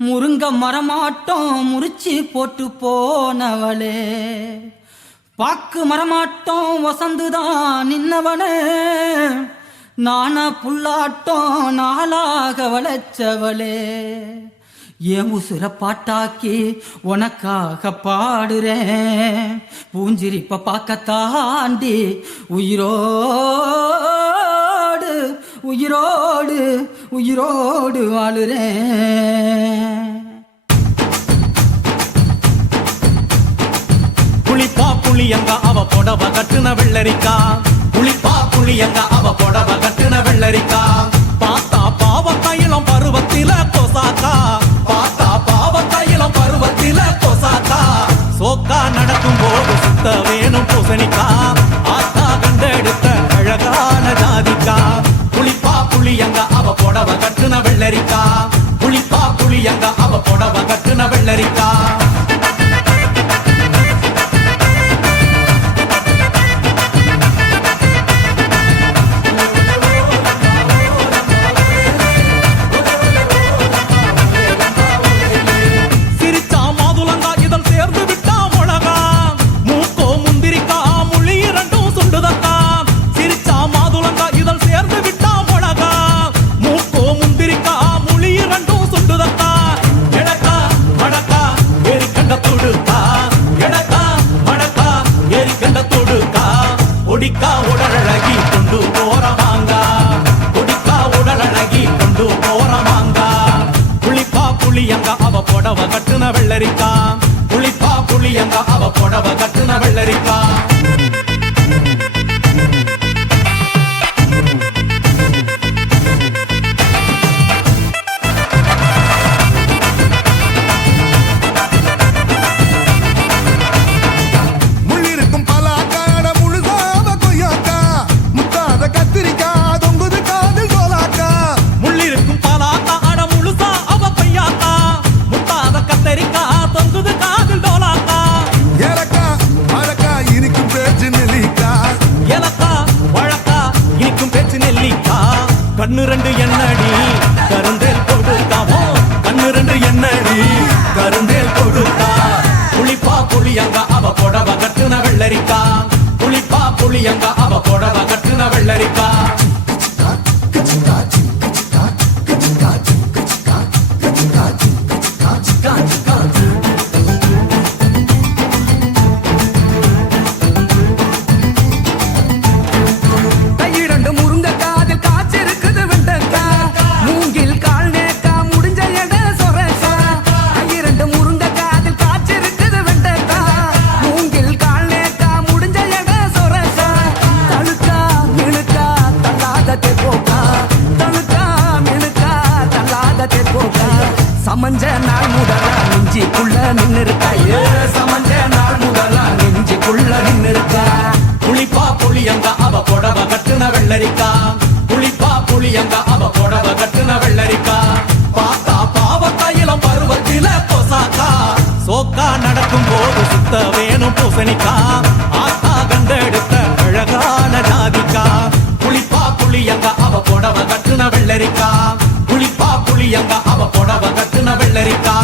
முருங்க மரமாட்டம் முறிச்சி போட்டு போனவளே, பாக்கு மரமாட்டம் வசந்துதான் நின்னவனே, நானா புல்லாட்டம் நாளாக வளைச்சவளே, என் உசுர பாட்டாக்கி உனக்காக பாடுறேன், பூஞ்சிரிப்ப பார்க்கத்தாண்டி உயிரோடு உயிரோடு உயிரோடு வாழுறேன். புளிப்பா புளியங்க அவ புடவ கட்டுன வெள்ளரிக்கா, புளிப்பா புளியங்க அவ புடவ கட்டுன வெள்ளரிக்கா, பார்த்தா பாவ கையிலம் பருவத்தில கொசாக்கா, பார்த்தா பாவ கையிலம் பருவத்தில கொசாக்கா, சோக்கா நடக்கும் போது சுத்த வேணும் பூசணிக்கா, ஆத்தா கண்டெடுத்த அழகான ஜாதிக்கா, புளிப்பா புளியங்க அவ புடவ கட்டுன வெள்ளரிக்கா, புளிப்பா புளியங்க அவ புடவ கட்டுன வெள்ளரிக்கா. கொடிக்கா உடலழகி கொண்டு போறவாங்க, கொடிக்கா உடலழகி கொண்டு போறவாங்க, புளிப்பா புளியங்க அவ புடவ கட்டுன வெள்ளரிக்கா, புளிப்பா புளியங்க அவ புடவ கட்டுன வெள்ளரிக்கா. கண்ணு ரெண்டு என்னடி கருந்தேல் கொடுத்தாமோ, கண்ணு ரெண்டு என்னடி கருந்தேல் கொடுத்தா, புளிப்பா புளியங்க அவ புடவ கட்டுன வெள்ளரிக்கா, புளிப்பா புளியங்க அவ புடவ கட்டுன வெள்ளரிக்கா. சமஞ்ச நாள் முதலா நெஞ்சிக்குள்ள நின்னு இருக்கா, சமஞ்ச நாள் முதலா நெஞ்சிக்குள்ள நின்னு இருக்கா, புளிப்பா புளியங்க அவ புடவ கட்டுன வெள்ளரிக்கா, புளிப்பா புளியங்க அவ புடவ கட்டுன வெள்ளரிக்கா, பார்த்தா பாவ கையிலம் பருவத்தில கொசாக்கா, சோக்கா நடக்கும் போது சுத்த வேணும் பூசணிக்கா, ஆத்தா கண்டெடுத்த அழகான ஜாதிக்கா, புளிப்பா புளியங்க அவ புடவ கட்டுன வெள்ளரிக்கா, புளிப்பா புளியங்க அவ புடவ கட்டுன வெள்ளரிக்கா.